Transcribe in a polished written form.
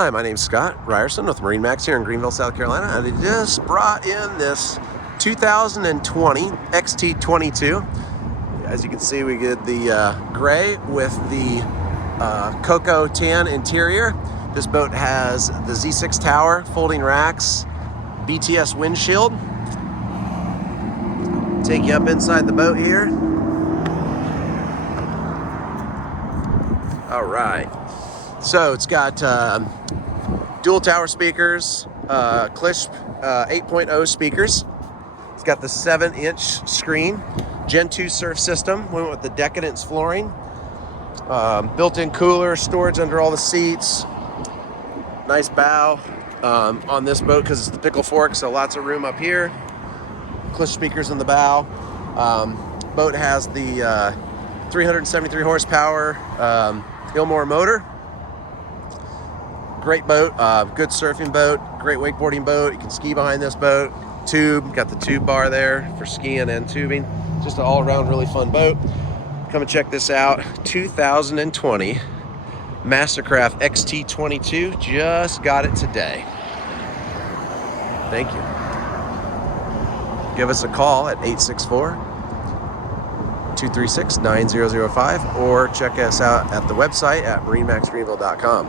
Hi, my name's Scott Ryerson with MarineMax here in Greenville, South Carolina. And I just brought in this 2020 XT22. As you can see, we get the gray with the cocoa tan interior. This boat has the Z6 tower, folding racks, BTS windshield. Take you up inside the boat here. All right. So it's got dual tower speakers, Klish 8.0 speakers. It's got the 7-inch screen, Gen 2 surf system. We went with the Decadence flooring. Built-in cooler, storage under all the seats. Nice bow on this boat because it's the pickle fork, so lots of room up here. Klish speakers in the bow. Boat has the 373 horsepower Ilmor motor. Great boat, good surfing boat, great wakeboarding boat. You can ski behind this boat. Tube, got the tube bar there for skiing and tubing. Just an all-around really fun boat. Come and check this out. 2020 MasterCraft XT22. Just got it today. Thank you. Give us a call at 864-236-9005 or check us out at the website at MarineMaxGreenville.com.